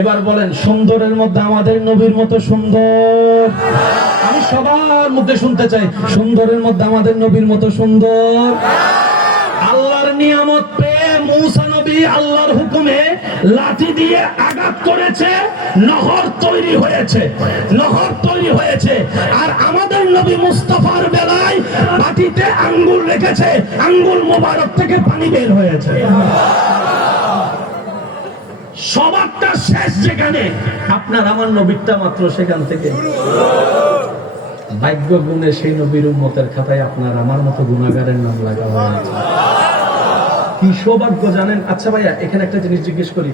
এবার বলেন, সুন্দরের মধ্যে আমাদের নবীর মতো সুন্দর? আমি সবার মুখে শুনতে চাই, সুন্দরের মধ্যে আমাদের নবীর মতো সুন্দর? আল্লাহর নিয়ামত পেয়ে মূসা নবী আল্লাহর হুকুমে লাঠি দিয়ে আঘাত করেছে, নহর তৈরি হয়েছে, নহর তৈরি হয়েছে। আর আমাদের নবী মুস্তাফার বেলায় মাটিতে আঙ্গুল রেখেছে, আঙ্গুল মোবারক থেকে পানি বের হয়েছে। সবারটা শেষ যেখানে, আপনার আমার নবীরটা মাত্র সেখান থেকে। ভাগ্য গুণে সেই নবীর উম্মতের খাতায় আপনার আমার মতো গুনাহগারের নাম লাগা হয়েছে। কি সৌভাগ্য জানেন? আচ্ছা ভাইয়া, এখানে একটা জিনিস জিজ্ঞেস করি,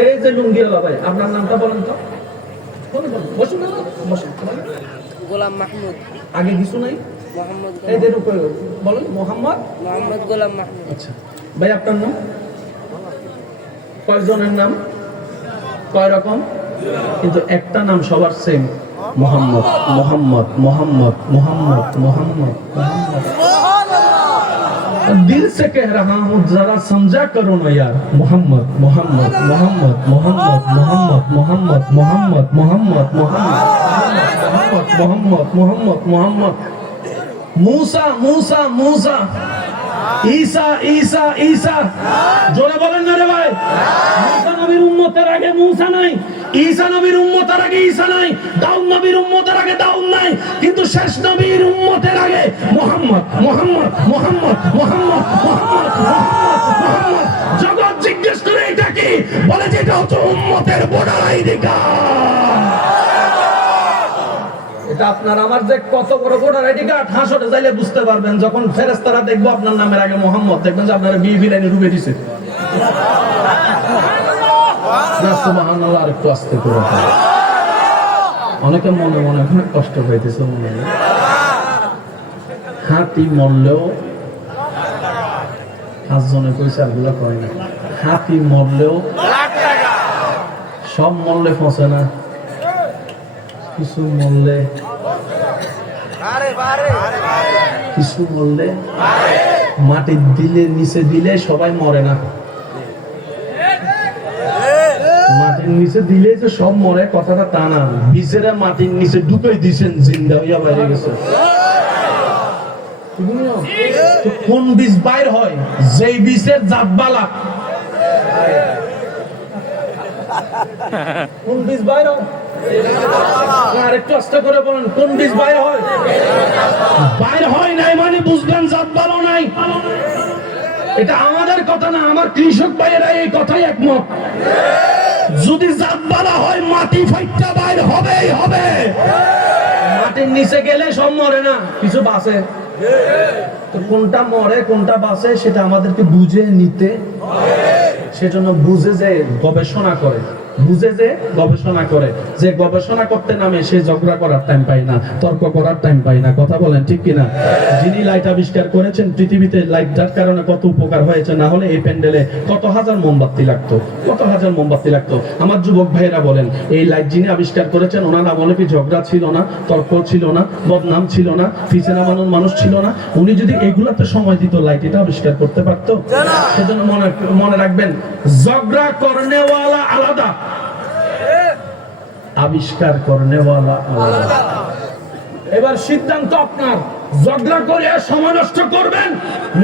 এই যে লুঙ্গিওয়ালা ভাই, আপনার নামটা বলেন তো। বসুন না, বসুন। গোলাম মাহমুদ। আগে কিছু নাই? মোহাম্মদ। এদের উপরে বলেন, মোহাম্মদ গোলাম মাহমুদ। আচ্ছা ভাই, আপনার নাম? কয়জনের নাম কয় রকম, কিন্তু একটা নাম সবার সেম, মোহাম্মদ মোহাম্মদ মোহাম্মদ মোহাম্মদ মোহাম্মদ মোহাম্মদ। दिल से कह रहा हूँ, जरा समझा करो ना यार। मोहम्मद मोहम्मद मोहम्मद मोहम्मद मोहम्मद मोहम्मद मोहम्मद मोहम्मद मोहम्मद मोहम्मद मोहम्मद मोहम्मद। मूसा मूसा मूसा, ঈসা ঈসা ঈসা। জোরে বলেন না রে ভাই। মুসা নবীর উম্মতের আগে মুসা নাই, ঈসা নবীর উম্মতের আগে ঈসা নাই, দাউদ নবীর উম্মতের আগে দাউদ নাই, কিন্তু শেষ নবীর উম্মতের আগে মুহাম্মদ মুহাম্মদ মুহাম্মদ মুহাম্মদ মুহাম্মদ মুহাম্মদ। জগৎ জিজ্ঞেস করে এটা কি, বলে যে এটা হচ্ছে উম্মতের ভোটার আইডি কার্ড। এটা আপনার আমার যে কত বড় ভোটার আইডি কার্ড, হাসরে যাইলে বুঝতে পারবেন। যখন ফেরেশতারা দেখবো আপনার নামের আগে মোহাম্মদ, দেখবেন যে আপনারা বিবি লাইনে ডুবে দিছে। সুবহানাল্লাহ, আর একটু আস্তে করে। অনেকে মনে মনে অনেক কষ্ট পাইতেছে মনে হয়। হাতি মরলেও, পাঁচজনে কইছে এগুলো করে না, হাতি মরলেও সব মরলে ফসে না, কিছু মরলে, কিছু মরলে মাটির দিলে নিচে দিলে সবাই মরে না। মাটির নিচে দিলে যে সব মরে কথাটা তা না, বীজেরা মাটির নিচে ঢুকাই দিয়েছেন, জিন্দা হইয়া বাইরে গেছে। কোন বীজ বাইর হয়? যেই বীজের জাতবালা। কোন বীজ বাইর হয়? আরেকটু আস্তে করে বলেন, কোন বীজ বাইর হয়? বাইর হয় নাই মানে বুঝবেন জাত ভালো নাই। এটা আমাদের কথা না, আমার কৃষক ভাইয়েরা এই কথাই একমত। যদি জাত ভালো হয়, মাটি ফাইটটা বাইর হবেই হবে। মাটির নিচে গেলে সব মরে না, কিছু বাঁচে। তো কোনটা মরে কোনটা বাঁচে সেটা আমাদেরকে বুঝে নিতে, সেজন্য বুঝে যে গবেষণা করে, বুঝে যে গবেষণা করে। যে গবেষণা করতে নামে সে ঝগড়া করার টাইম পায় না, তর্ক করার টাইম পায় না। কথা বলেন ঠিক কিনা? যিনি লাইট আবিষ্কার করেছেন, পৃথিবীতে লাইটটার কারণে কত উপকার হয়েছে, না হলে এই প্যান্ডেলে কত হাজার মোমবাতি লাগতো, কত হাজার মোমবাতি লাগতো। আমার যুবক ভাইয়েরা বলেন, এই লাইট যিনি আবিষ্কার করেছেন, ওনার আমলে কি ঝগড়া ছিল না, তর্ক ছিল না, বদনাম ছিল না, ফিসেনা মানুষ মানুষ ছিল না? উনি যদি এগুলাতে সময় দিত, লাইট এটা আবিষ্কার করতে পারতো? সেজন্য মনে রাখবেন, ঝগড়া করনেওয়ালা আলাদা, আবিষ্কার করনেওয়ালা আলাদা। এবার সিদ্ধান্ত আপনার, ঝগড়া করে সময় নষ্ট করবেন,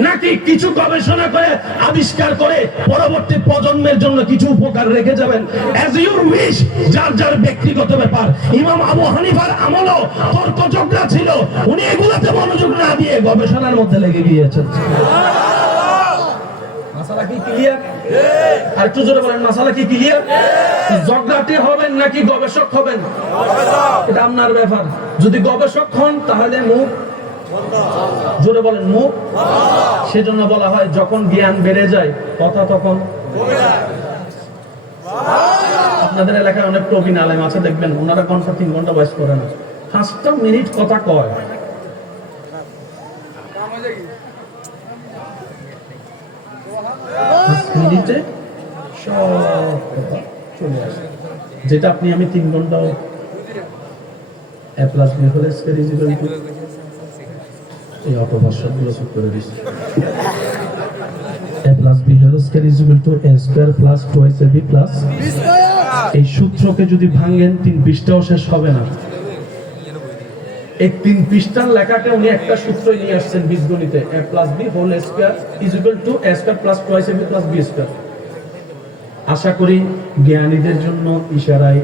নাকি কিছু গবেষণা করে আবিষ্কার করে পরবর্তী প্রজন্মের জন্য কিছু উপকার রেখে যাবেন। অ্যাজ ইউর উইশ, যার যার ব্যক্তিগত ব্যাপার। ইমাম আবু হানিফার আমলও তর্ক ঝগড়া ছিল, উনি এগুলাতে মনোযোগ না দিয়ে গবেষণার মধ্যে লেগে গিয়েছেন। মাসালা কি ক্লিয়ার? আর একটু জোরে বলেন, মাসালা কি ক্লিয়ার? ঝগড়াটি হবেন নাকি গবেষক হবেন, এটা আপনার ব্যাপার। যদি গবেষক হন তাহলে মুখ, জোরে বলেন মুখ। সেজন্য বলা হয়, যখন জ্ঞান বেড়ে যায় কথা তখন। আপনাদের এলাকায় অনেক প্রবীণ আলেম আছে, দেখবেন ওনারা ঘন্টা 3 ঘন্টা বয়স করে না, 5 মিনিট কথা কয়। মিনিটে সব কথা চলে আসে, যেটা আপনি আমি 3 ঘন্টাও। a plus b whole square is equal to, এই অটোভাষণ গুলো সব করে দিচ্ছি। a plus b whole square is equal to a square plus 2ab plus b square। এই সূত্রকে যদি ভাঙেন 3 পৃষ্ঠাও শেষ হবে না। এই 3 পৃষ্ঠার লেখাটা উনি একটা সূত্রই নিয়ে আসছেন বীজগণিতে, a + b whole square is equal to a square plus twice ab plus b square. আশা করি জ্ঞানীদের জন্য ইশারায়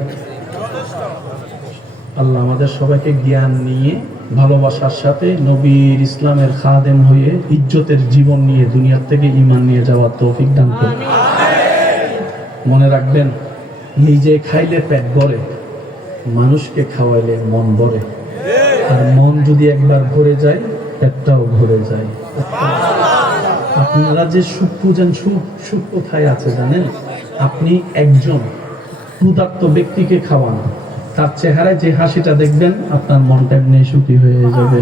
আল্লাহ আমাদের সবাইকে জ্ঞান নিয়ে ভালোবাসার সাথে নবীর ইসলামের খাদেম হয়ে ইজ্জতের জীবন নিয়ে দুনিয়ার থেকে ঈমান নিয়ে যাওয়ার তৌফিক দান করুন। মনে রাখবেন, নিজে খাইলে পেট ভরে, মানুষকে খাওয়াইলে মন ভরে। আর মন যদি একবার ভরে যায়, পেটটাও ভরে যায়। আপনারা যে সুখ খুঁজেন, সুখ কোথায় আছে জানেন? আপনি একজন ক্ষুধার্ত ব্যক্তিকে খাওয়ান, তার চেহারায় যে হাসিটা দেখবেন, আপনার মনটা এমনি সুখী হয়ে যাবে।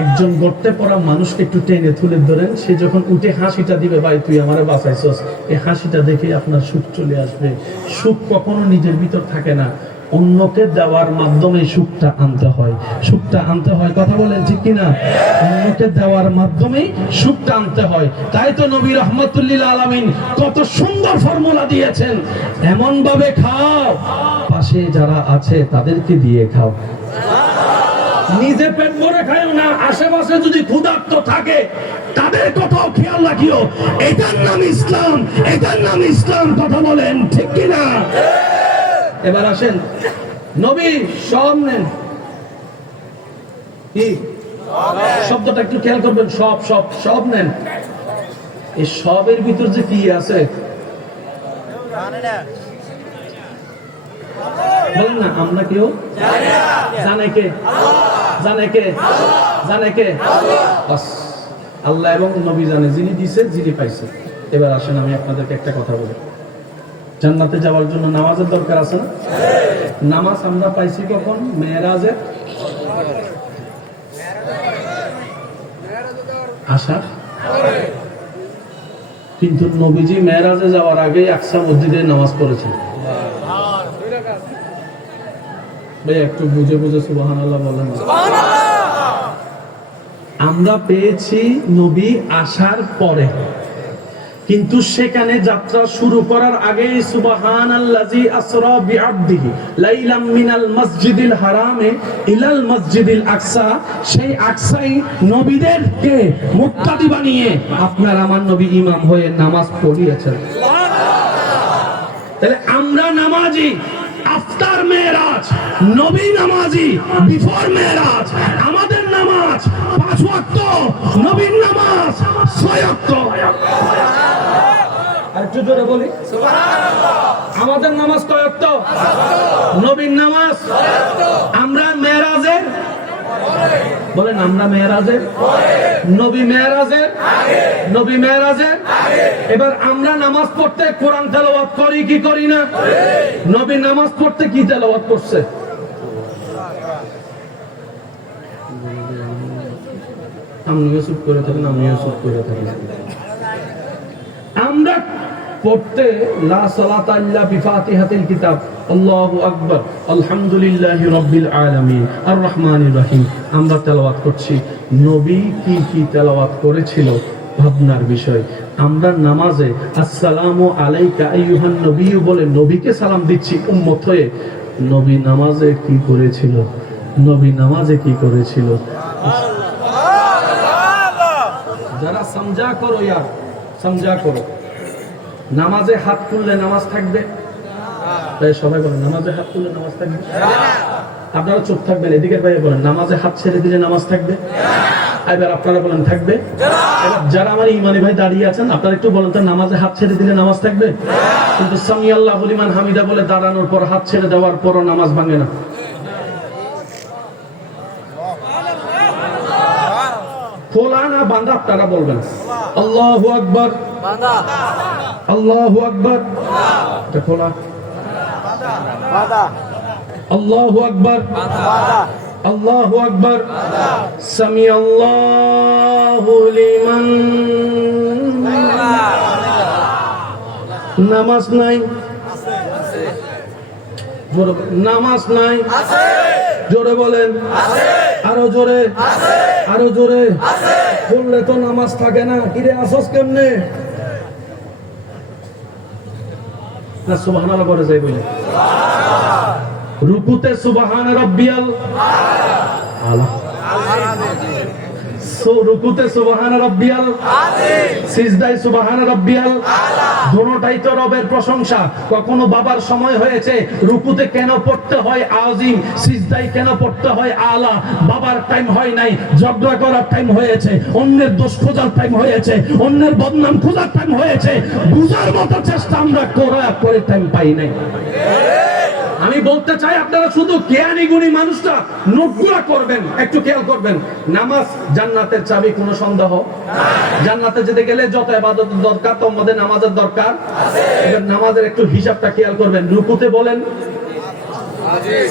একজন গর্তে পড়া মানুষকে একটু টেনে তুলে ধরেন, সে যখন উঠে হাসিটা দিবে, ভাই তুই আমারে বাঁচাইছস, এই হাসিটা দেখে আপনার সুখ চলে আসবে। সুখ কখনো নিজের ভিতর থাকে না, অন্যকে দেওয়ার মাধ্যমে সুখটা আনতে হয়। সুখটা আনতে হয়, কথা বলেন ঠিক কিনা? অন্যকে দেওয়ার মাধ্যমে সুখটা আনতে হয়। তাই তো নবী রাহমাতুল্লিল আলামিন কত সুন্দর ফর্মুলা দিয়েছেন, এমন ভাবে খাও পাশে যারা আছে তাদেরকে দিয়ে খাও। নিজে পেট ভরে খাইও না, আশেপাশে যদি ক্ষুধার্ত থাকে তাদের কথাও খেয়াল রাখিও। এটার নাম ইসলাম, এটার নাম ইসলাম। কথা বলেন ঠিক কিনা? এবার আসেন, নবী সব নেন। কি শব্দটা একটু খেয়াল করবেন, সব সব সব নেন। এই সবের ভিতর যে কি আছে বলেন না? আমরা কেউ জানে কে? জানে কে? জানে কে? আল্লাহ এবং নবী জানে, যিনি দিছে, যিনি পাইছে। এবার আসেন, আমি আপনাদেরকে একটা কথা বলি। জান্নাতে যাওয়ার জন্য নামাজের দরকার আছে না? নামাজ আমরা পাইছি কখন? মেরাজে আসা। কিন্তু নবীজি মেরাজে যাওয়ার আগে আকসা মসজিদে নামাজ পড়েছেন। ভাই একটু বুঝে বুঝে সুবহানাল্লাহ বলেন। আমরা পেয়েছি নবী আসার পরে, কিন্তু সেখানে যাত্রা শুরু করার আগে সুবহানাল্লাযী আসরা বিআবদিহি লাইলাম মিনাল মসজিদিল হারামে ইলাল মসজিদিল আকসা, সেই আকসাই নবীদেরকে মুক্তাদি বানিয়ে আপনার আমার নবী ইমাম হয়ে নামাজ পড়িয়েছেন। তাহলে আমরা নামাজি আফটার মেরাজ, নবী নামাজি বিফোর মেরাজ। আমাদের নামাজ 5 ওয়াক্ত, নবীর নামাজ 6 ওয়াক্ত। আরেকটু জোরে বলি সুবহানাল্লাহ। আমাদের নামাজ কয় ওয়াক্ত? নবীর নামাজ। আমরা মেরাজের বলেন, আমরা মেরাজের নবী মেরাজের নবী মেরাজের। এবার আমরা নামাজ পড়তে কোরআন তেলাওয়াত করি কি করি না? নবী নামাজ পড়তে কি তেলাওয়াত করছে? আমিও চুপ করে থাকেন, আমিও চুপ করে থাকি। আমরা পড়তে লা সালাতা ইল্লা বিফাতিহাতিল কিতাব, আল্লাহু আকবার, আলহামদুলিল্লাহি রাব্বিল আলামিন, আর রহমানির রহিম। আমরা তেলাওয়াত করছি। নবী কি কি তেলাওয়াত করেছিল ভাবনার বিষয়। আমরা নামাজে আসসালামু আলাইকা আইয়ুহান নবী বলে নবীকে সালাম দিচ্ছি উম্মত হয়ে। নবী নামাজে কি করেছিল? নবী নামাজে কি করেছিল? যারা সমঝা করো, ইয়ার সমঝা করো। নামাজে হাত তুললে নামাজ থাকবে? তাই সবাই বলেন নামাজে হাত তুললে নামাজ থাকবে। আপনারা চুপ থাকবেন, এদিকের ভাই বলেন নামাজে হাত ছেড়ে দিলে নামাজ থাকবে। এবার আপনারা বলেন থাকবে। এবার যারা আমার ইমানি ভাই দাঁড়িয়ে আছেন, আপনারা একটু বলেন তো নামাজে হাত ছেড়ে দিলে নামাজ থাকবে? কিন্তু সামি আল্লাহু লিমান হামিদা বলে দাঁড়ানোর পর হাত ছেড়ে দেওয়ার পরও নামাজ ভাঙে না। খোলা না বাঁধা আপনারা বলবেন। আল্লাহু আকবার, আল্লাহু আকবার। এটা খোলা। আল্লাহু আকবার, আল্লাহু আকবার। সামি আল্লাহু লিমান। নামাজ নাই, নামাজ নাই। জোরে বলেন, আরো জোরে, আরো জোরে বললে তো নামাজ থাকে না। কিরে আসস কেমনে? না সুবহানাল্লাহ করে যাই বলে? রুকুতে সুবহান রাব্বিয়াল আলা, রুকুতে সুবহান রাব্বিয়াল আযীম, সিজদায় সুবহান রাব্বিয়াল আলা। দুটোটাই তো রবের প্রশংসা। কখনো বাবার সময় হয়েছে রুকুতে কেন পড়তে হয় আযীম, সিজদায় কেন পড়তে হয় আলা? বাবার টাইম হয় নাই, ঝগড়া করার টাইম হয়েছে, অন্যের দোষ খোঁজার টাইম হয়েছে, অন্যের বদনাম খোঁজার টাইম হয়েছে। বুঝার মতো চেষ্টা আমরা করে টাইম পাই নাই। আমি বলতে চাই আপনারা শুধু জ্ঞানী গুণী মানুষটা নোটগুলা করবেন, একটু খেয়াল করবেন। নামাজ জান্নাতের চাবি, কোনো সন্দেহ? জান্নাতে যেতে গেলে যত ইবাদতের দরকার তো আমাদের নামাজের দরকার আছে। এবার নামাজের একটু হিসাবটা খেয়াল করবেন। রুকুতে বলেন,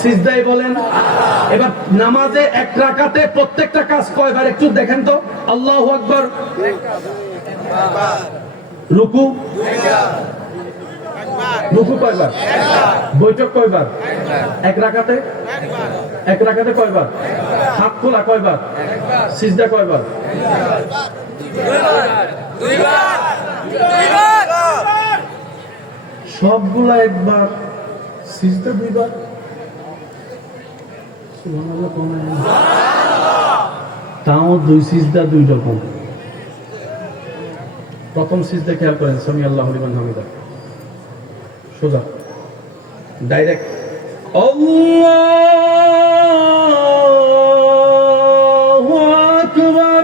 সিজদায় বলেন। এবার নামাজে এক রাকাতে প্রত্যেকটা কাজ কয়বার একটু দেখেন তো? আল্লাহু আকবার, রুকু, রুকু কয়বার? বৈঠক কয়বার? এক রাকাতে? এক রাকাতে কয়বার? হাত খোলা কয়বার? সিজদা কয়বার? সবগুলা একবার, সিজদা দুইবার। তাও দুই সিজদা দুই রকম। প্রথম সিজদা খেয়াল করেন, সামি আল্লাহু লিমান হামিদা, সোজা ডাইরেক্ট আল্লাহু আকবার,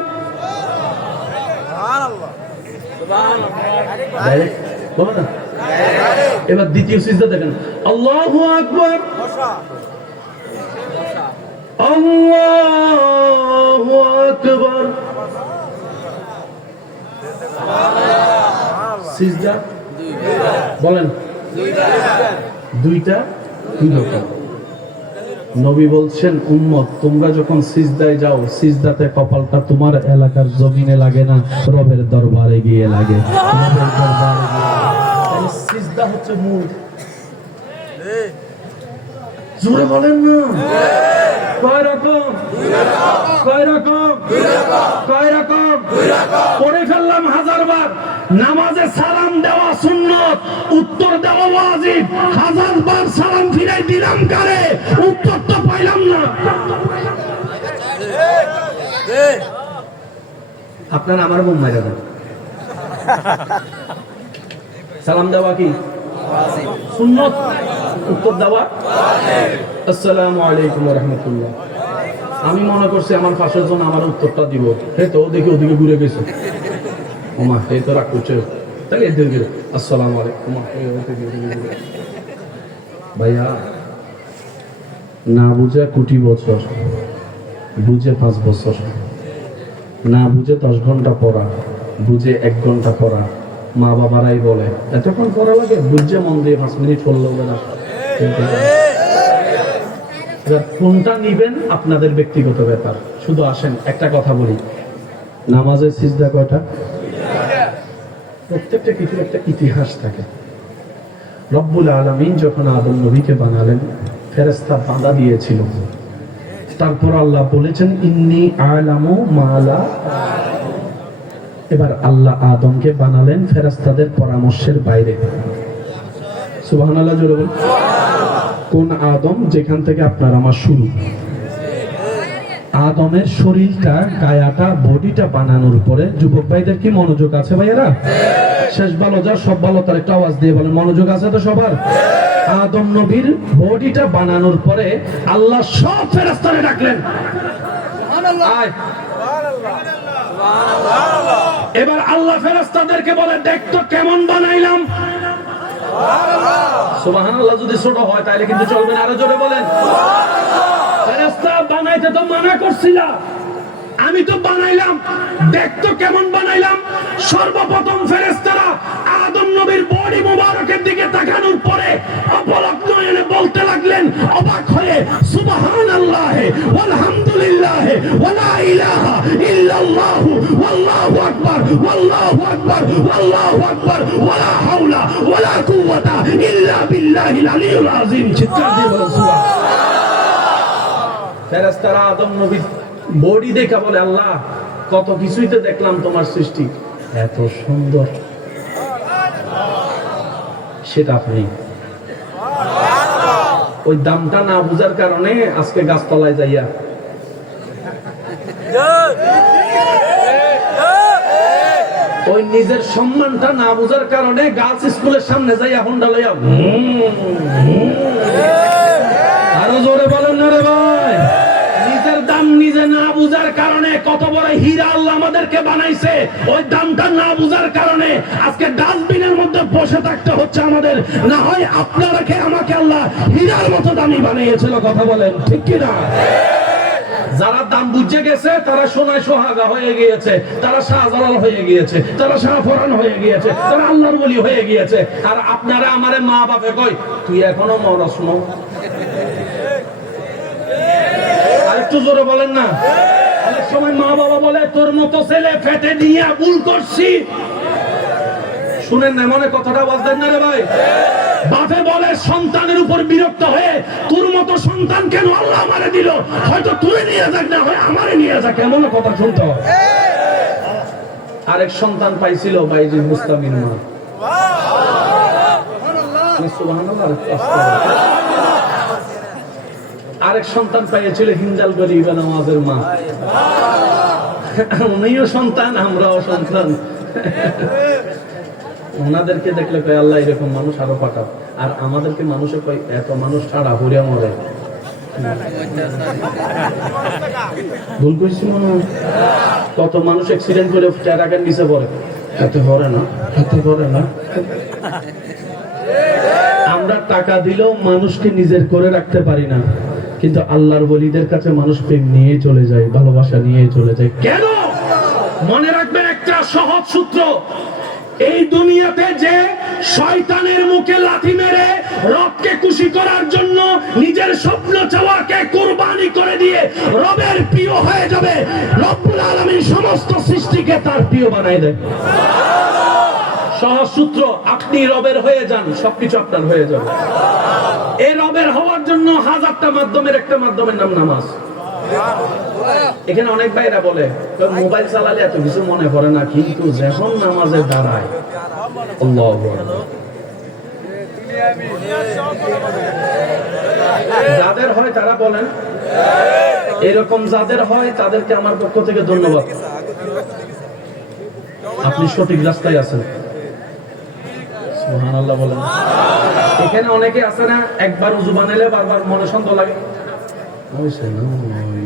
ডাইরেক্ট বলো না। এবার দ্বিতীয় সিজদা দেখেন, আল্লাহু আকবার, আল্লাহু আকবার, সিজদা বলেন দুইটা, দুই রকম। নবী বলছেন, উম্মত তোমরা যখন সিজদায় যাও, সিজদাতে কপালটা তোমার এলাকার জমিনে লাগে না, রবের দরবারে গিয়ে লাগে। রবের দরবারে গিয়ে সিজদা হচ্ছে মূল। জোরে বলেন না, কয় রকম? কয় রকম? কয় রকম? পড়ে ফেললাম হাজারবার। নামাজে সালাম দেওয়া সুন্নত, উত্তর দেওয়া ওয়াজিব। হাজারবার সালাম ফিরাই দিলাম কারে, উত্তর তো পাইলাম না। আপনারা আমার বোন মাইরা দেন। সালাম দেওয়া কি সুন্নত, উত্তর দেওয়া ওয়াজিব। আসসালামু আলাইকুম ওয়া রাহমাতুল্লাহ। আমি মনে করছি আমার পাশের জন আমার উত্তরটা দিব, এই তো দেখি ওদিকে ঘুরে গেছে। ওমা এই তো রাগ করছে, তাহলে এদিকে গেলে আসসালামু আলাইকুম। ভাইয়া না বুঝে কোটি বছর, বুঝে 5 বছর, না বুঝে 10 ঘন্টা পড়া, বুঝে 1 ঘন্টা পড়া। মা বাবারাই বলে এতক্ষণ পড়া লাগে, বুঝে মন দিয়ে 5 মিনিট পড়লে হবে না। কোনটা নিবেন আপনাদের ব্যক্তিগত ব্যাপার। শুধু আসেন একটা কথা বলি, নামাজের সিজদা কয়টা? প্রত্যেকটা কিছুর একটা ইতিহাস থাকে। রব্বুল আলামিন যখন আদম নবীকে বানালেন, ফেরেশতা বাঁধা দিয়েছিল। তারপর আল্লাহ বলেছেন, ইন্নী আ'লামু মা লা। এবার আল্লাহ আদমকে বানালেন ফেরেশতাদের পরামর্শের বাইরে। সুবহানাল্লাহ জোরে বলুন। কোন আদম? যেখান থেকে আপনার আমার শুরু। আদমের শরীরটা, কায়াটা, বডিটা বানানোর পরে, যুবক ভাইদের কি মনোযোগ আছে ভাইয়েরা? শেষ ভালো যা সব ভালো, তার একটা আওয়াজ দিয়ে বলেন মনোযোগ আছে তো সবার? আদম নবীর বডিটা বানানোর পরে আল্লাহ সব ফেরেশতারে ডাকলেন, আয়। এবার আল্লাহ ফেরেশতাদেরকে বলে, দেখতো কেমন বানাইলাম। সুবহানাল্লাহ যদি ছোট হয় তাহলে কিন্তু চলবে না, আরো জোরে বলেন। ফেরেশতা বানাইতে তো মানা করছিলা, আমি তো বানাইলাম, দেখতো কেমন বানাইলাম। সর্বপ্রথম ফেরেশতারা আদম নবীর বডি মুবারকের দিকে তাকানোর পরে অপলক নয়নে বলতে লাগলেন অবাক হয়ে, সুবহানাল্লাহ ওয়ালহামদুলিল্লাহ ওয়ালা ইলাহা ইল্লাল্লাহ ওয়াল্লাহু আকবার ওয়াল্লাহু আকবার ওয়াল্লাহু আকবার ওয়ালা হাওলা ওয়ালা কুওয়াতা ইল্লা বিল্লাহিল আলিয়্যিল আযীম। চিৎকার দিয়ে বলেন সুবহানাল্লাহ। ফেরেশতারা আদম নবীর বডি দেখা বলে, আল্লাহ কত কিছুই তো দেখলাম তোমার সৃষ্টি, এত সুন্দর। সেটা আপনি। ওই দামটা না বুঝার কারণে আজকে গাছতলায় যাইয়া ওই নিজের সম্মানটা না বুঝার কারণে গার্লস স্কুলের সামনে যাইয়া হোন্ডা লইয়া আরো জোরে বলেন না রে ভাই। নিজের দাম নিজে না বুঝার কারণে কত বড় হীরা আল্লাহ আমাদেরকে বানাইছে, ওই দামটা না বুঝার কারণে আজকে ডাস্টবিনের মধ্যে বসে থাকতে হচ্ছে আমাদের। না হয় আপনারাকে আমাকে আল্লাহ হীরার মতো দামি বানিয়েছিল, কথা বলেন ঠিক কিনা? যারা দাম বুঝে গেছে তারা সোনায় সোহাগা হয়ে গিয়েছে, তারা শাহজালাল হয়ে গিয়েছে, তারা শাহফরান হয়ে গিয়েছে, তারা আল্লাহর ওলি হয়ে গিয়েছে। আর আপনারা আমারে মা বাপে কই তুই এখনো মরস না। আরেকটু জোরে বলেন না। অনেক সময় মা বাবা বলে তোর মতো ছেলে ফেটে নিয়ে ভুল করছি। শুনেন না মনে কথাটা বলতেন না রে ভাই। বাপে বলে সন্তানের উপর বিরক্ত হয়ে তোর মতো সন্তান কেন আল্লাহ আমারে দিল, হয়তো তুই নিয়ে যাক না হয় আমারে নিয়ে যাক, এমন কথা শুনতে হয়। আরেক সন্তান পাইছিল বাইজিদ মুস্তামির মা। আরেক সন্তান পাইছিল হিন্দাল গরিব নামাজের মা। উনিও সন্তান আমরাও সন্তান। ওনাদেরকে দেখলে কয় আল্লাহ এরকম মানুষ আরো পাঠাও, আর আমাদেরকে মানুষে কয় এত মানুষ ছাড়া হরিয়া মরে। ভুল করছি মনে হয়। কত মানুষ অ্যাক্সিডেন্ট করে ট্রাকের নিচে পড়ে, এতে পড়ে না, এতে পড়ে না। আমরা টাকা দিলেও মানুষকে নিজের করে রাখতে পারি না, কিন্তু আল্লাহর ওলিদের কাছে মানুষ প্রেম নিয়ে চলে যায়, ভালোবাসা নিয়ে চলে যায়। কেন? মনে রাখবেন একটা সহজ সূত্র, এই দুনিয়াতে যে শয়তানের মুখে লাথি মেরে রবকে খুশি করার জন্য নিজের স্বপ্ন চাওয়াকে কুরবানি করে দিয়ে রবের প্রিয় হয়ে যাবে, রব্বুল আলামিন সমস্ত সৃষ্টিকে তার প্রিয় বানায় দেয়। সহজ সূত্র, আপনি রবের হয়ে যান, সবকিছু আপনার হয়ে যাবে। এই রবের হওয়ার জন্য হাজারটা মাধ্যমের একটা মাধ্যমের নাম নামাজ। এখানে অনেক ভাইরা বলে মোবাইল চালালে এত কিছু মনে পড়ে না, কিন্তু যখন নামাজে দাঁড়ায় আল্লাহু আকবার। যাদের হয় তারা বলেন, এরকম যাদের হয় তাদেরকে আমার পক্ষ থেকে ধন্যবাদ। আপনি সঠিক রাস্তায় আছেন, সুবহানাল্লাহ বলেন। এখানে অনেকে আছে না, একবার উযু বানাইলে বারবার মনে সন্দেহ লাগে,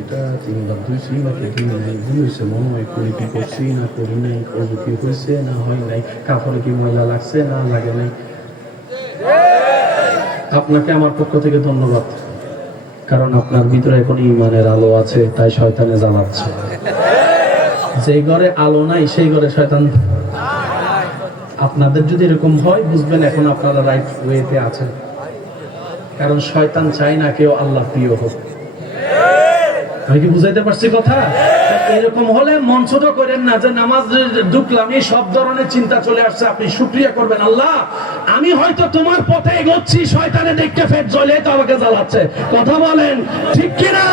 এটা তিনবার ধুইছি নাকি ধুইছে, মনে হয় করি কি করছি না করি নাই, অজু কি হয়েছে না হয় নাই, কাপড়ে কি ময়লা লাগছে না লাগে নাই। আপনাকে আমার পক্ষ থেকে ধন্যবাদ, কারণ আপনার ভিতরে এখন ঈমানের আলো আছে, তাই শয়তানে জ্বালাচ্ছে। যে ঘরে আলো নাই সেই ঘরে শয়তান। আপনাদের যদি এরকম হয় বুঝবেন এখন আপনারা রাইট ওয়েতে আছেন, কারণ শয়তান চায় না কেউ আল্লাহ প্রিয় হোক। আমি কি বুঝাইতে পারছি কথা? এরকম হলে মন ছোট করেন না যে নামাজ ঢুকলাম এই সব ধরনের চিন্তা চলে আসছে। আপনি শুকরিয়া করবেন, আল্লাহ আমি হয়তো তোমার পথে এগোচ্ছি, শয়তানে দেখতে ফের জ্বলে তো আমাকে জ্বালাচ্ছে, কথা বলেন ঠিক কিনা?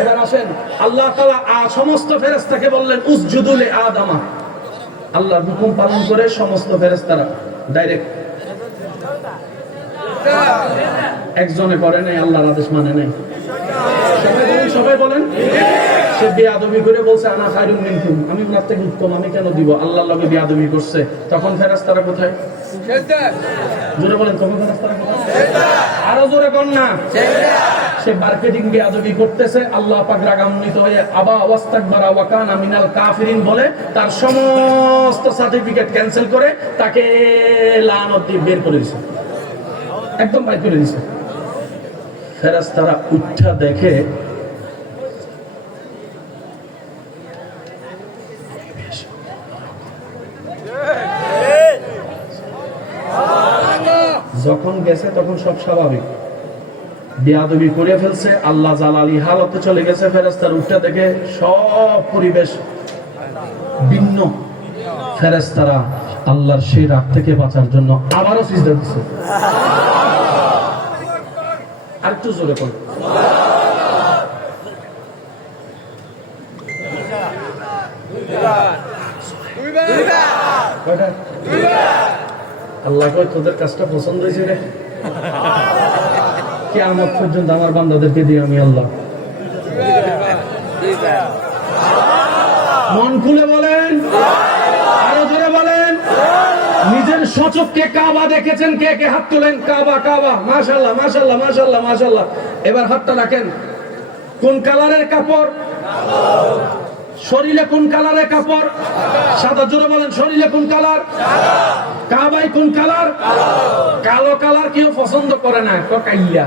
এবার আসেন, আল্লাহ তাআলা সমস্ত ফেরেশতাকে বললেন উসজুদু লি আদম। আল্লাহর হুকুম পালন করে সমস্ত ফেরেশতারা ডাইরেক্ট, একজনে করে নাই, আল্লাহর আদেশ মানে নাই। সবাই বলেন, সে বেয়াদবি করে বলছে আনা খায়রুম মিনকুম, আমি ওনার থেকে উত্তম, আমি কেন দিব? আল্লাহর লগে বেয়াদবি করছে, তখন ফেরেশতারা কোথায়? জোরে বলেন, তখন ফেরেশতারা কোথায়? আরো জোরে কোন না। সে মার্কেটিং বেয়াদবি করতেছে, আল্লাহ পাক রাগান্বিত হয়ে আবা ওয়াস্তাকবারা ওয়া কানা মিনাল কাফিরিন বলে তার সমস্ত সার্টিফিকেট ক্যান্সেল করে তাকে লানত দিয়ে বের করে দিয়েছে, একদম বাইর করে দিয়েছে। ফেরেশতারা উঠা দেখে যখন গেছে তখন সব স্বাভাবিক, বেয়াদবি করে ফেলছে, আল্লাহ জালালি হালতে চলে গেছে। ফেরেশতারা উঠা দেখে সব পরিবেশ ভিন্ন। ফেরেশতারা আল্লাহর সেই রাগ থেকে বাঁচার জন্য আবারও সিজদা দিচ্ছে। আরেকটু জোরে কর। আল্লাহ কয় তোদের কাজটা পছন্দ হয়েছে রে, কিয়ামত পর্যন্ত আমার বান্দাদেরকে দিই আমি আল্লাহ। মন খুলে বলেন, আরো জোরে বলেন। নিজের সচক্ষে কাবা দেখেছেন কে কে? হাত তোলেন। কাবা, কাবা, মাশাআল্লাহ মাশাআল্লাহ মাশাআল্লাহ মাশাআল্লাহ। এবার হাতটা রাখেন। কোন কালারের কাপড়? শরীরে কোন কালারের কাপড়? সাদা। জোরে বলেন, শরীরে কোন কালার? কাবায় কোন কালার? কালো কালার কেউ পছন্দ করে না, কাইয়া।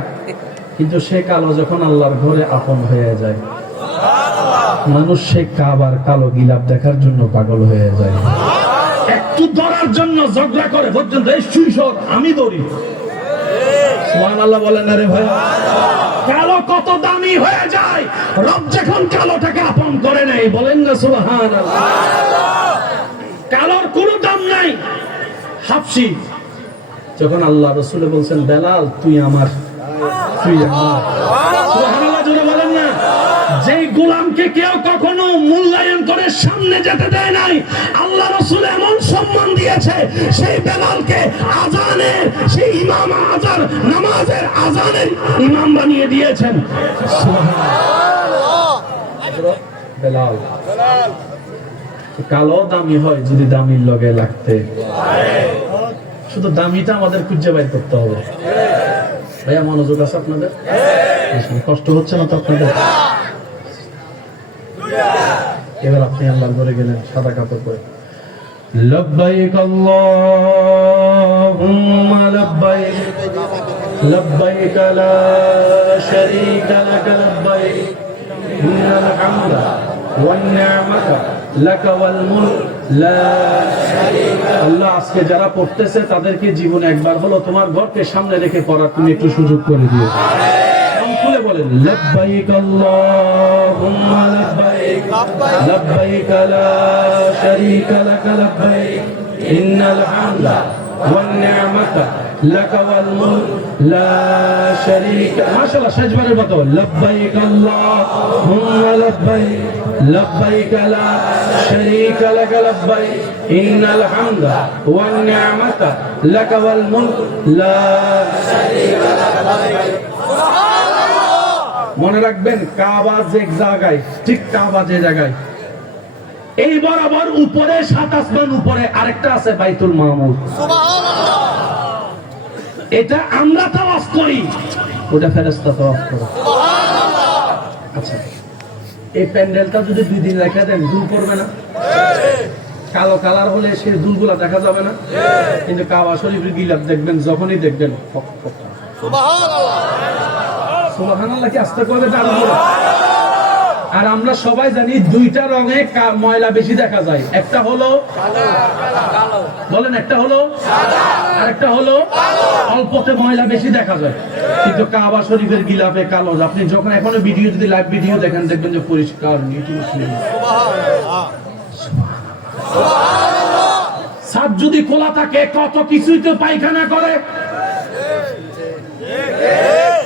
কিন্তু সে কালো যখন আল্লাহর ঘরে আপন হয়ে যায়, মানুষ সে কাবার কালো গিলাপ দেখার জন্য পাগল হয়ে যায়। একটু ধরার জন্য ঝগড়া করে পর্যন্ত, এই সুইসর আমি ধরি। সুবহানাল্লাহ বলেন না রে ভাই? কালো কত দামি হয়ে যায় রব যখন কালোটাকে আপন করে নেয়, বলেন না সুবহানাল্লাহ। কালোর কোনো দাম নাই। হাবশী যখন আল্লাহ রাসূল বলছেন বেলাল তুই আমার, তুই আমার, সুবহানাল্লাহ জোরে বলেন না। যেই গোলামকে কেউ কখনো মূল্যায়ন করে সামনে যেতে দেয় নাই, আল্লাহ রাসূল এমন সম্মান দিয়েছে সেই বেলালকে আযানের, সেই ইমাম আযান নামাজের আযানের ইমাম বানিয়ে দিয়েছেন। সুবহানাল্লাহ। বেলাল কালো দামি হয় যদি দামির লগে লাগতে, শুধু দামিটা আমাদের খুঁজে বাইর করতে হবে। ভাইয়া মনোযোগ আছে আপনাদের? কষ্ট হচ্ছে না তো আপনাদের? এবার আপনি আল্লাহর ঘরে গেলেন সাদা কাপড় পরে, লব্বাইক আল্লাহুম্মা লব্বাইক লব্বাইক লা শারীকা লাক লব্বাইক ইন্নাল হামদা ওয়ান নি'মাতা লাক ওয়াল মুলক লা শারীকা। আল্লাহ আজকে যারা পড়তেছে তাদেরকে জীবনে একবার হলো তোমার ঘরকে সামনে রেখে পড়ার তুমি একটু সুযোগ করে দিও। খুলে বলেন, লব্বাইক আল্লাহুম্মা লব্বাইক লব্বাইক লা শারীকা লাক লব্বাইক ইন্নাল হামদা ওয়ান নি'মাতা লাক ওয়াল মুলক লা শারীকা। মাশাআল্লাহ, শেষবারের মতো লব্বাইক আল্লাহুম্মা লব্বাইক লব্বাইক লা শারীকা লাক লব্বাইক ইন্নাল হামদা ওয়ান নি'মাতা লাক ওয়াল মুলক লা শারীকা লাক। মনে রাখবেন, কাবা যে জায়গায়, ঠিক কাবা যে জায়গায়, এই বরাবর উপরে ৭ আসমান উপরে আরেকটা আছে বাইতুল মামুর। এটা আমরা তাওয়াফ করি, ওটা ফেরেশতা তাওয়াফ করে। আচ্ছা, এই প্যান্ডেলটা যদি 2 দিন রেখে দেন দুল পড়বে না? কালো কালার হলে সে দুলগুলা দেখা যাবে না? কিন্তু কাবা শরীফের গিলাফ দেখবেন, যখনই দেখবেন সুবহানাল্লাহ কি আস্তে করে দাঁড়াবো। আর আমরা সবাই জানি দুইটা রঙে ময়লা বেশি দেখা যায়, একটা হলো বলেন, একটা হলো আর একটা হলো অল্পতে ময়লা বেশি দেখা যায়। কিন্তু কাবা শরীফের গিলাফে কালো, আপনি যখন এখনো ভিডিও যদি লাইভ ভিডিও দেখেন দেখবেন যে পরিষ্কার নিট এন্ড ক্লিন। সাত যদি খোলা থাকে কত কিছুই তো পায়খানা করে।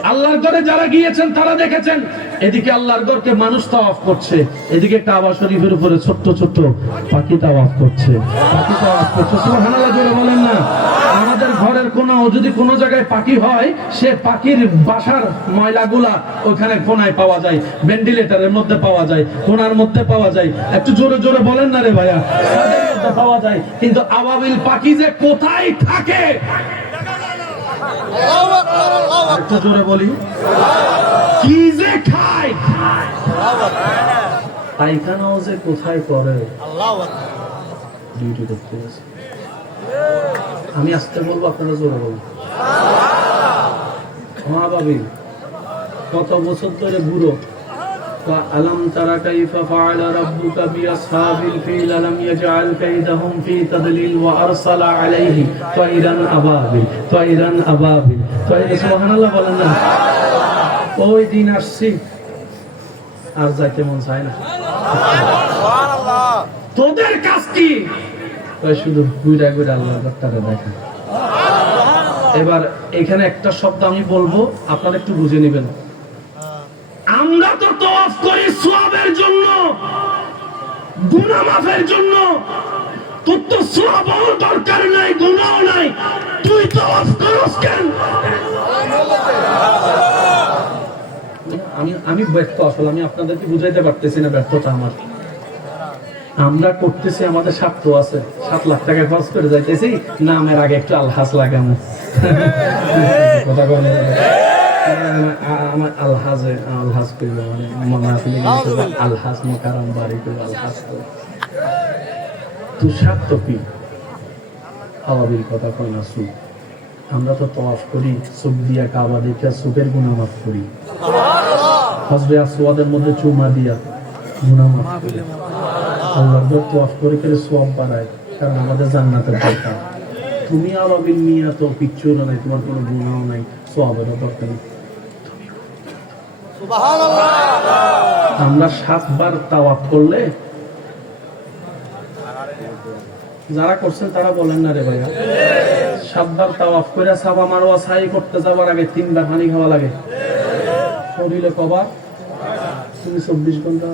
আল্লাহর ঘরে যারা গিয়েছেন তারা দেখেছেন, এদিকে আল্লাহর ঘরকে মানুষ তাওয়াফ করছে, এদিকে কাবা শরীফের উপরে ছোট্ট ছোট্ট পাখি তাওয়াফ করছে, পাখি তাওয়াফ করছে। সুবহানাল্লাহ জোরে বলেন না। আমাদের ঘরের কোনাও যদি কোনো জায়গায় পাখি হয়, সে পাখির বাসার ময়লাগুলা ওখানে কোনায় পাওয়া যায়, ভেন্টিলেটরের মধ্যে পাওয়া যায়, কোনার মধ্যে পাওয়া যায়। একটু জোরে জোরে বলেন না রে ভাইয়া, ছাদের মধ্যে পাওয়া যায়। কিন্তু আবাবিল পাখি যে কোথায় থাকে, একটু জোরে বলি, কি যে খায়, পায়খানাও যে কোথায় করে, ডিউটি করতে আছে। আমি আসতে বলবো, আপনারা জোরে বলুন। আবাবিল কত বছর ধরে বুড়ো। আলম তারা কাইফা ফাআলা রাব্বুকা বিআসহাবিল ফিল আলাম ইয়াজআল কাইদাহুম ফি তাদলিল ওয়া আরসালা আলাইহিম তায়রান আবাবিল তায়রান আবাবিল। সুবহানাল্লাহ বলেন না। ওই দিন আসছি আর যাইতে মন চায় না। সুবহানাল্লাহ। তোদের কাজ কি? শুধু ঘুরে ঘুরে আল্লাহর ঘরটাকে দেখা। এবার এখানে একটা শব্দ আমি বলবো, আপনারা একটু বুঝে নেবেন। আমরা তো তাওয়াফ করি সওয়াবের জন্য, গুনাহ মাফের জন্য, তোর তো সওয়াবও দরকার নাই, গুনাহও নাই, তুই তাওয়াফ করস কেন? আমি ব্যর্থ, আসলে আমি আপনাদেরকে বুঝাইতে পারতেছি না ব্যর্থতা আমার। আমরা করতেছি, আমাদের স্বার্থ আছে, 7 লাখ টাকা খরচ করে যাইতেছি, নামের আগে একটু আলহাজ লাগানো, কথা বলে আমার আলহাজ করবো, মানে মনে আসলে আলহাজ মোকারম বাড়ি করবো, আলহাজ তুই স্বার্থ কি? আওয়াবিল কথা কয় না, সুখ। আমরা তো তওয়াফ করি, চোখ দিয়া কাবা দেখা চোখের গুনাহ মাফ করি, হজরে আসওয়াদের মধ্যে চুমা দিয়া গুনাহ মাফ করি, আল্লাহর ঘর তওয়াফ করে করে সওয়াব বাড়ায়, কারণ আমাদের জান্নাতের দরকার। তুমি আওয়াবিল নিয়া তো কিচ্ছু নাই, তোমার কোনো গুনাহও নাই, সওয়াবেরও দরকার নেই। আমরা 7 বার তাওয়াফ করলে, যারা করছেন তারা বলেন না রে ভাইয়া, 7 বার তাওয়াফ করে সাফা মারওয়া সাই করতে যাওয়ার আগে 3 বার পানি খাওয়া লাগে। শরীরে কবার? তুমি 24 ঘন্টা,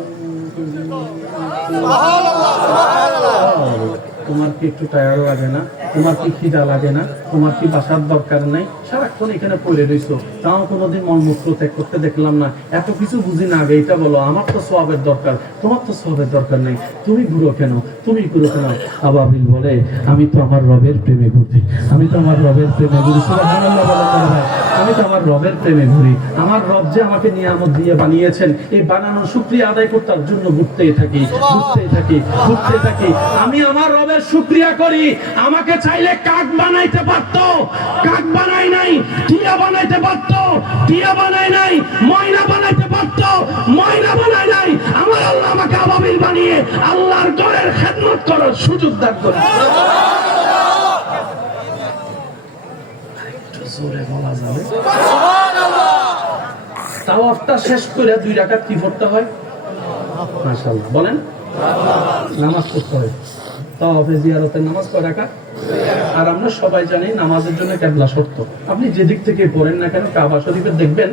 তোমার কি একটু টায়ার্ড লাগে না? তোমার কি খিদা লাগে না? তোমার কি বাসার দরকার নাই? সারাক্ষণ এখানে পড়ে রইছো, তাও কোনোদিন মলমূত্র ত্যাগ করতে দেখলাম না। এত কিছু বুঝি না আগে এটা বলো, আমার তো সওয়াবের দরকার, তোমার তো সওয়াবের দরকার নাই, তুমি ঘুরো কেন? তুমি ঘুরো কেন? আবাবিল বলে, আমি তো আমার রবের প্রেমে ঘুরি, আমি তো আমার রবের প্রেমে ঘুরি। সুবহানাল্লাহ বলেন না ভাই, আমি তো আমার রবের প্রেমে ঘুরি। আমার রব যে আমাকে নিয়ামত দিয়ে বানিয়েছেন, এই বানানোর শুকরিয়া আদায় করতে জন্য ঘুরতেই থাকি, ঘুরতেই থাকি, ঘুরতে থাকি। আমি আমার রবের শুকরিয়া করি। আমাকে চাইলে কাক বানাইতে পারতো, কাক বানাই নাই। টিয়া বানাইতে পারতো, টিয়া বানাই নাই। ময়না বানাইতে পারতো, ময়না বানাই নাই। আমার আল্লাহ আমাকে আবাবিল বানিয়ে আল্লাহর ঘরের খেদমত করার সুযোগ দান করে। জোরে বলা যাবে? তাওয়াফটা শেষ করে 2 রাকাত কি পড়তে হয়? মাশাআল্লাহ বলেন, নামাজ পড়তে হয়। তাওয়াফে জিয়ারতের নামাজ কয় রাকাত? আর আমরা সবাই জানি নামাজের জন্য কিবলা শর্ত। আপনি যে দিক থেকে পড়েন না কেন, কাবা শরীফে দেখবেন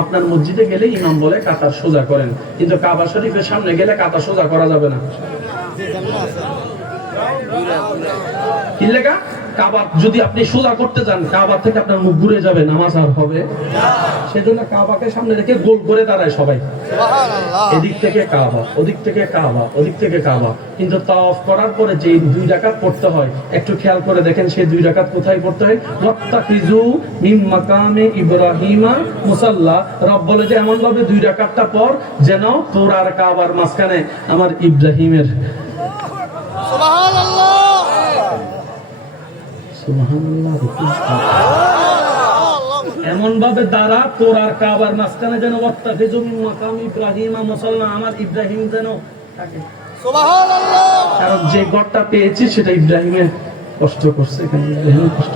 আপনার মসজিদে গেলে ইমাম বলে কাতার সোজা করেন, কিন্তু কাবা শরীফের সামনে গেলে কাতার সোজা করা যাবে না। কি লেখা? কাবা যদি আপনি সোজা করতে যান, কাবা থেকে আপনার মুখ ঘুরে যাবে, নামাজ আর হবে। সেজন্য কাবাকে সামনে রেখে গোল করে দাঁড়ায় সবাই, এদিক থেকে কাবা, ওদিক থেকে কাবা, ওদিক থেকে কাবা। কিন্তু তাওয়াফ করার পরে যে 2 রাকাত পড়তে হয়, একটু খেয়াল করে দেখেন সেই 2 রাকাত কোথায় পড়তে হয়? ওয়াত্তাখিযু মিন মাকামে ইব্রাহিমা মুসাল্লা। রব বলে যে এমন ভাবে 2 রাকাতটা পর যেন তোর আর কাবার মাঝখানে আমার ইব্রাহিমের, সুবহানাল্লাহ, সুবহানাল্লাহ, এমন ভাবে দাঁড়া তোর আর কাবার মাঝখানে যেন ওয়াত্তাখিযু মিন মাকামে ইব্রাহিমা মুসাল্লা, আমার ইব্রাহিম যেন থাকে। সুবহানাল্লাহ। কারণ যে ঘরটা পেয়েছি সেটা ইব্রাহিমের কষ্ট করছে, এখানে ইব্রাহিমের কষ্ট।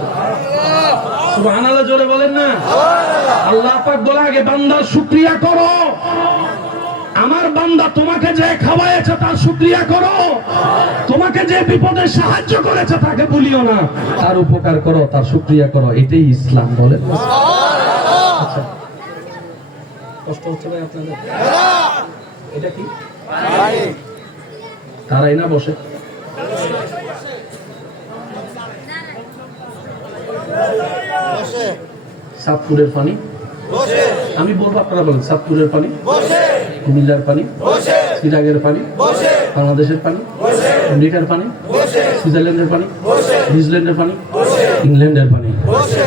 সুবহানাল্লাহ জোরে বলেন না? আল্লাহ পাক বলে আগে বান্দার শুকরিয়া করো। আমার বান্দা তোমাকে যে খাওয়াইছে তার শুকরিয়া করো, তোমাকে যে বিপদে সাহায্য করেছে তাকে ভুলিও না, তার উপকার করো, তার শুকরিয়া করো। এটাই ইসলাম বলে। আচ্ছা, কষ্ট হচ্ছে ভাই আপনাদের? এটা কি তারাই না বসে? সাতপুরের পানি আমি বলবো, আপনারা বলেন। সাতপুরের পানি, কুমিল্লার পানি, সিরাগের পানি, বাংলাদেশের পানি, আমেরিকার পানি, সুইজারল্যান্ডের পানি, নিউজিল্যান্ডের পানি, ইংল্যান্ডের পানি,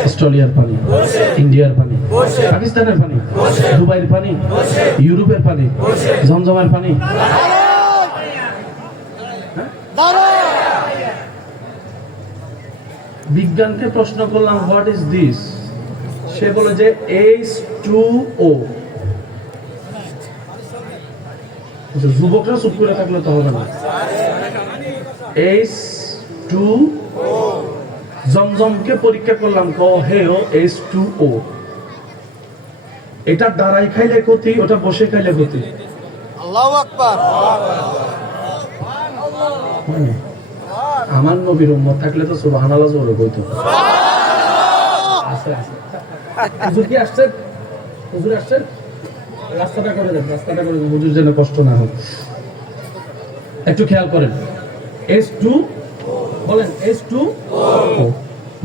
অস্ট্রেলিয়ার পানি, ইন্ডিয়ার পানি, পাকিস্তানের পানি, দুবাইয়ের পানি, ইউরোপের পানি, জমজমের পানি। বিজ্ঞানকে প্রশ্ন করলাম, হোয়াট ইজ দিস? সে বলে যে H2O। যুবকরা চুপ করে থাকলে তো হবে না। H2O। জমজমকে পরীক্ষা করলাম, হেও H2O। এটা দাঁড়াই খাইলে ক্ষতি, ওটা বসে খাইলে ক্ষতি। আল্লাহু আকবার। আমার নবীর উম্মত থাকলে তো সুবহানাল্লাহ জোরে কইতো। আছে আছে। হুজুর কি আসছে? হুজুর আসছে? রাস্তাটা করে দেন, রাস্তাটা করে দেন, হুজুর যেন কষ্ট না হয়। একটু খেয়াল করেন। H2 বলেন H2O।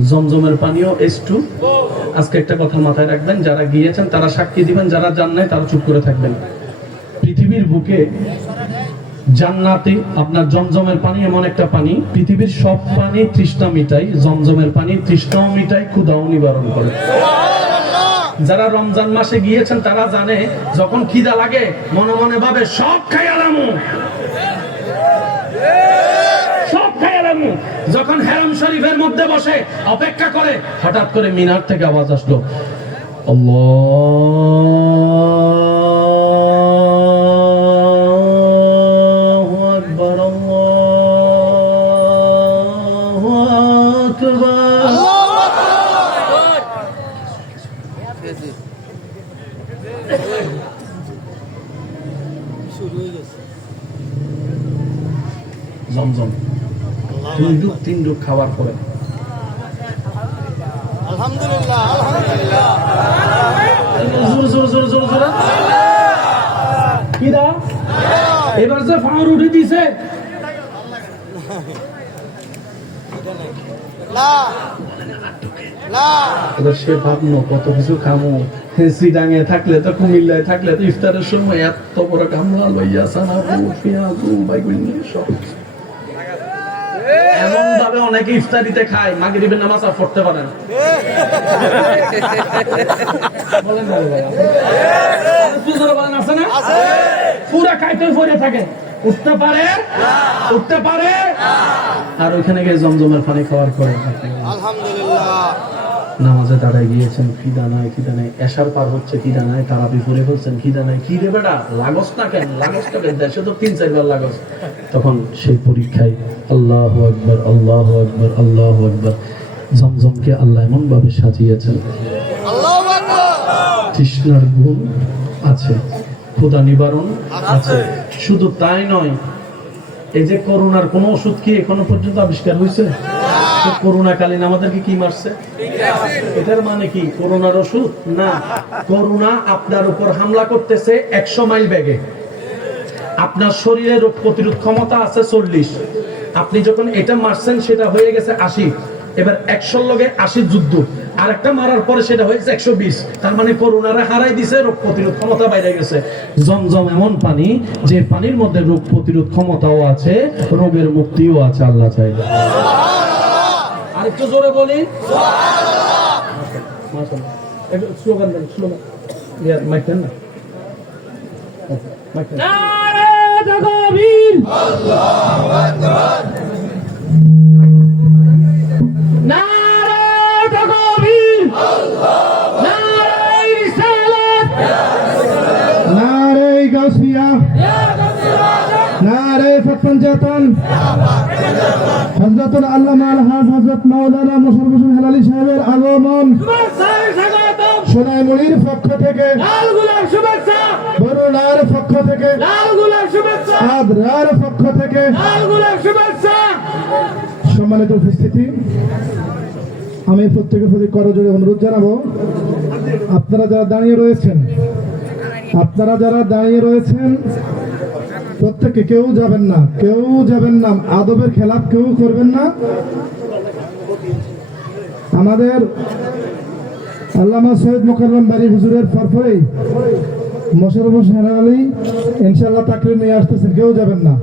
জমজমের পানিও H2। আজকে একটা কথা মাথায় রাখবেন, যারা গিয়েছেন তারা সাক্ষী দিবেন, যারা যান নাই তারা চুপ করে থাকবেন। পৃথিবীর বুকে জান্নাতে আপনার জমজমের পানি এমন একটা পানি, পৃথিবীর সব পানি তৃষ্ণা মিটাই, জমজমের পানি তৃষ্ণাও মিটাই, ক্ষুধাও নিবারণ করে। যারা রমজান মাসে গিয়েছেন তারা জানে, যখন খিদা লাগে মনে মনে ভাবে সব খাইয়ালামু, সব খাইয়ালামু। যখন হেরাম শরীফের মধ্যে বসে অপেক্ষা করে, হঠাৎ করে মিনার থেকে আওয়াজ আসলো, আল্লাহু আকবার, আল্লাহু আকবার। জমজম 3 ডুব খাওয়ার পরে আলহামদুলিল্লাহ, আলহামদুলিল্লাহ। এবার যে ফাঁড় উঠে দিছে, এবার সে ভাবলো কত কিছু খামো, সিডাঙে থাকলে তো, কুমিল্লায় থাকলে তো ইফতারের সময় এত বড় কামলা লইয়া সানা পেঁয়াজ বাইগুন সব এমন ভাবে অনেকে ইফতারিতে খায়, মাগরিবের নামাজ আর পড়তে পারে না। বলেন না ভাই, বলেন আছে না? পুরা খাইতে পড়ে থাকে, উঠতে পারে আর ওইখানে গিয়ে জমজমের পানি খাওয়ার পরে আলহামদুলিল্লাহ নামাজে দাঁড়ায় গিয়েছেন, খিদা নাই, এশার পার হচ্ছে, খিদা নাই, তারাবি পড়ে ফেলছেন, খিদা নাই, কি রে বেটা লাগস না কেন, দেশে তো 3-4 বার লাগস। তখন সেই পরীক্ষায় আল্লাহু আকবার, আল্লাহু আকবার, আল্লাহু আকবার। জমজমকে আল্লাহ এমন ভাবে সাজিয়েছেন, আল্লাহু আকবার। তৃষ্ণার গুণ আছে, ক্ষুধা নিবারণ আছে। শুধু তাই নয়, এই যে করোনার কোন ওষুধ কি এখনো পর্যন্ত আবিষ্কার হয়েছে? করোনা কালীন আমাদেরকে কি মারছে? এটার মানে কি করোনার ওষুধ না। করোনা আপনার উপর হামলা করতেছে 100 মাইল বেগে, আপনার শরীরে রোগ প্রতিরোধ ক্ষমতা আছে 40, আপনি যখন এটা মারছেন সেটা হয়ে গেছে 80, এবার 100 লগে 80 যুদ্ধ, আর একটা মারার পরে সেটা হয়েছে 120, তার মানে করোনারে হারাই দিছে, রোগ প্রতিরোধ ক্ষমতা বাইরে গেছে। জমজম এমন পানি যে পানির মধ্যে রোগ প্রতিরোধ ক্ষমতাও আছে, রোগের মুক্তিও আছে, আল্লাহ চাইলে। আরেকটু জোরে বলি মাশাআল্লাহ। একটু স্লোগান দেন, স্লোগান মাইক দেন না, মাইক দেন। নারে তাকবীর, আল্লাহু আকবার, নারে তাকবীর, আল্লাহু, নারে রিসালাত, নারে গাউসিয়া, নারে ফতপঞ্জাতন, হযরতুল আল্লামা আলহাজ হযরত মাওলানা মোশাররফ হোসেন হেলালী সাহেবের আগমন, সোনাইমুড়ির পক্ষ থেকে লাল গোলাপ শুভেচ্ছা, বরুণার পক্ষ থেকে লাল গোলাপ শুভেচ্ছা, আদ্রার পক্ষ থেকে লাল গোলাপ শুভেচ্ছা। সম্মানিত উপস্থিতি, আমি প্রত্যেকের প্রতি করজোড়ে অনুরোধ জানাবো, আপনারা যারা দাঁড়িয়ে রয়েছেন প্রত্যেকে কেউ যাবেন না, আদবের খেলাপ কেউ করবেন না। আমাদের আল্লামা সৈয়দ মোকাররম বাড়ি হুজুরের পরপরেই মোশাররফ হোসেন হেলালী ইনশাআল্লাহ তাকরীর নিয়ে আসতেছেন, কেউ যাবেন না।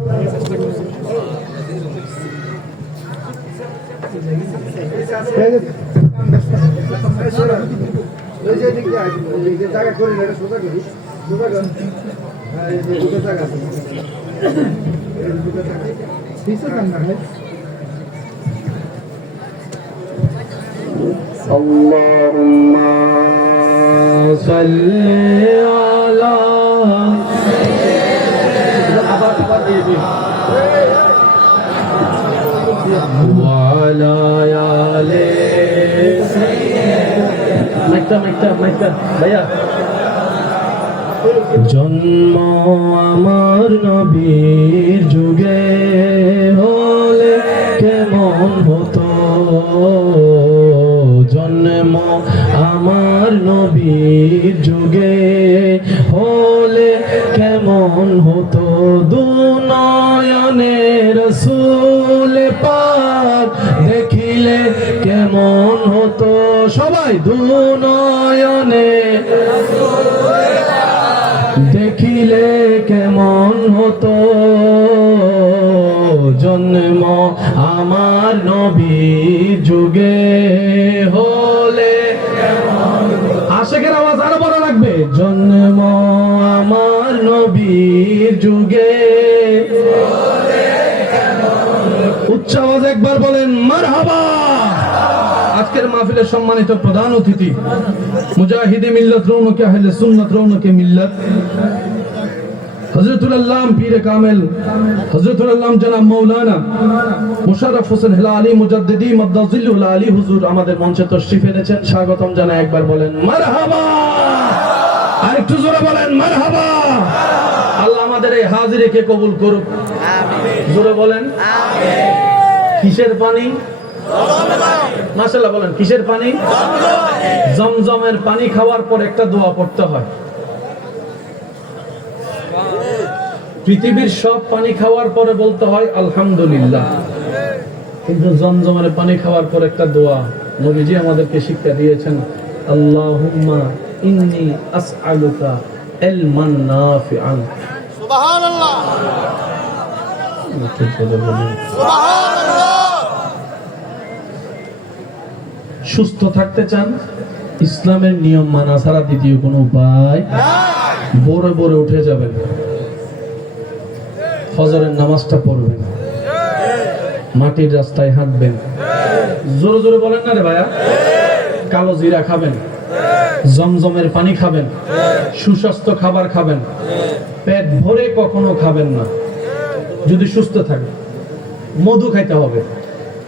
اللهم صل على وعلى آل মাইকটা ভাইয়া। জন্ম আমার নবীর যুগে হলে কেমন হতো, জন্ম আমার নবীর যুগে হলে কেমন হতো, দুনয়নে রাসূল পাক কেমন হতো সবাই দুনয়নে দেখিলে কেমন হতো জন্ম আমার নবীর যুগে হলে আশিকের আওয়াজ আরো বড় লাগবে জন্ম আমার নবীর যুগে উচ্চ আওয়াজ একবার বলেন মারহাবা। আজকের মাহফিলের সম্মানিত প্রধান অতিথি মুজাহিদে মিল্লাত রৌনকে আহলে সুন্নাত রৌনকে মিল্লাত হযরতুল আল্লাম পীর কামেল হযরতুল আল্লাম জনাব মাওলানা মুশাররফ হোসেন হিলালি মুজাদ্দিদি মাদ্দাজিল্লুল আলী হুজুর আমাদের মঞ্চে তশরিফ এনেছেন, স্বাগতম জানাই একবার বলেন মারহাবা। আর একটু জোরে বলেন মারহাবা। আল্লাহ আমাদের এই হাজিরিকে কবুল করুক, জোরে বলেন কিসের পানি? মাশাআল্লাহ বলেন কিসের পানি? জমজমের পানি খাওয়ার পর একটা দোয়া পড়তে হয়। পৃথিবীর সব পানি খাওয়ার পরে বলতে হয় আলহামদুলিল্লাহ, কিন্তু জমজমের পানি খাওয়ার পর একটা দোয়া নবীজি আমাদেরকে শিক্ষা দিয়েছেন, আল্লাহুম্মা ইন্নী আসআলুকা ইলমান নাফিআন। সুবহানাল্লাহ সুবহানাল্লাহ। সুস্থ থাকতে চান, ইসলামের নিয়ম মানা ছাড়া দ্বিতীয় কোনো উপায়, ভোরে ভোরে উঠে যাবেন, ফজরের নামাজটা পড়বেন, মাটির রাস্তায় হাঁটবেন, জোরে জোরে বলেন না রে ভাইয়া, কালো জিরা খাবেন, জমজমের পানি খাবেন, সুস্বাস্থ্য খাবার খাবেন, পেট ভরে কখনো খাবেন না যদি সুস্থ থাকে। মধু খাইতে হবে,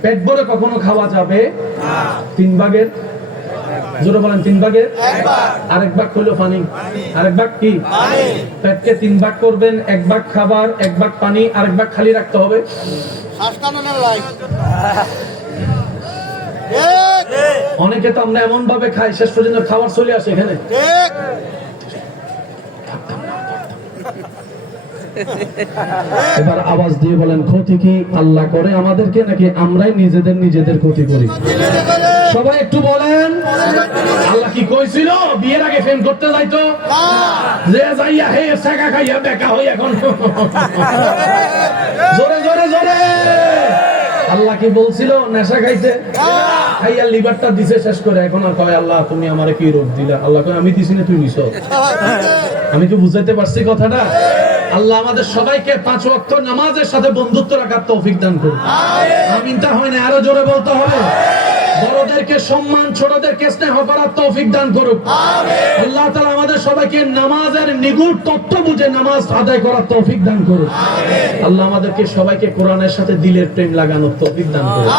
পেট ভরে কখনো খাওয়া যাবে তিন ভাগের, জোরে বলেন তিন ভাগের আরেক ভাগ হলো পানি, আরেক ভাগ কি? পেটকে তিন ভাগ করবেন, এক ভাগ খাবার, এক ভাগ পানি, আরেক ভাগ খালি রাখতে হবে। অনেকে তো আমরা এমন ভাবে খাই শেষ পর্যন্ত খাবার চলে আসে এখানে। এবার আওয়াজ দিয়ে বলেন ক্ষতি কি আল্লাহ করে আমাদেরকে নাকি আমরাই নিজেদের ক্ষতি করি? সবাই একটু বলেন আল্লাহ কি কইছিল বিয়ের আগে ফেম করতে যাইতো যে যাইয়া হে সাকা খাইয়া বেকা হই এখন জোরে জোরে জোরে আল্লাহ কি বলছিল নেশা খাইতে খাইয়া লিভারটা দিছে শেষ করে, এখন আর কয় আল্লাহ তুমি আমারে কি রোগ দিলা? আল্লাহ কয় আমি দিছি না তুই নিছ। আমি কি বুঝাইতে পারছি কথাটা? আল্লাহ আমাদের সবাইকে 5 ওয়াক্ত নামাজের সাথে বন্ধুত্ব রাখার তৌফিক দান করুন। আমিন। তা হয় না, আরো জোরে বলতে হবে। বড়দেরকে সম্মান, ছোটদেরকে স্নেহ করার তৌফিক দান করুন। আল্লাহ তাআলা আমাদের সবাইকে নামাজের নিগুড় তত্ত্ব বুঝে নামাজ আদায় করার তৌফিক দান করুন। আল্লাহ আমাদেরকে সবাইকে কোরআনের সাথে দিলের প্রেম লাগানোর তৌফিক দান করুন।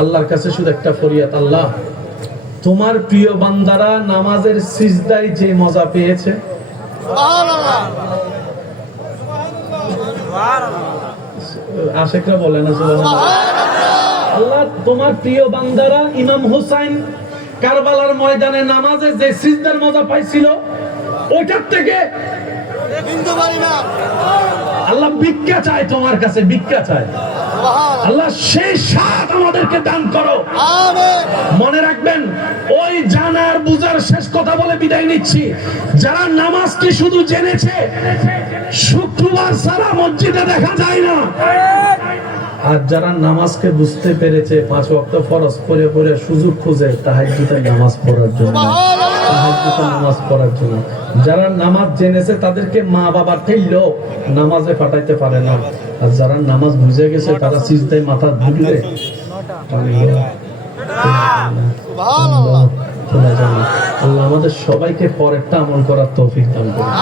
আল্লাহর কাছে শুধু একটা ফরিয়াদ, আল্লাহ তোমার প্রিয় বান্দারা নামাজের সিজদায় যে মজা পেয়েছে, আশেকরা বলে না আল্লাহ তোমার প্রিয় বান্দারা ইমাম হুসাইন কারবালার ময়দানে নামাজে যে সিজদার মজা পাইছিল ওটার থেকে আল্লাহ ভিক্ষা চায়, তোমার কাছে ভিক্ষা চায়। আল্লাহ সেই স্বাদ আমাদেরকে দান করো। মনে রাখবেন ওই জানার বুঝার শেষ কথা বলে বিদায় নিচ্ছি, যারা নামাজকে শুধু জেনেছে শুক্রবার সারা মসজিদে দেখা যায় না, আর যারা নামাজকে বুঝতে পেরেছে 5 ওয়াক্ত ফরজ পড়ে পড়ে সুযোগ খুঁজে তাহাজ্জুদের নামাজ পড়ার জন্য, তাহাজ্জুদের নামাজ পড়ার জন্য, যারা নামাজ জেনেছে তাদেরকে মা বাবা ঠেললো নামাজে পাঠাইতে পারে না, আর যারা নামাজ বুঝে গেছে তারা সিজদায় মাথা ঝুঁকলে আল্লাহ আমাদের সবাইকে পরেরটা আমল করার তৌফিক দান করুন।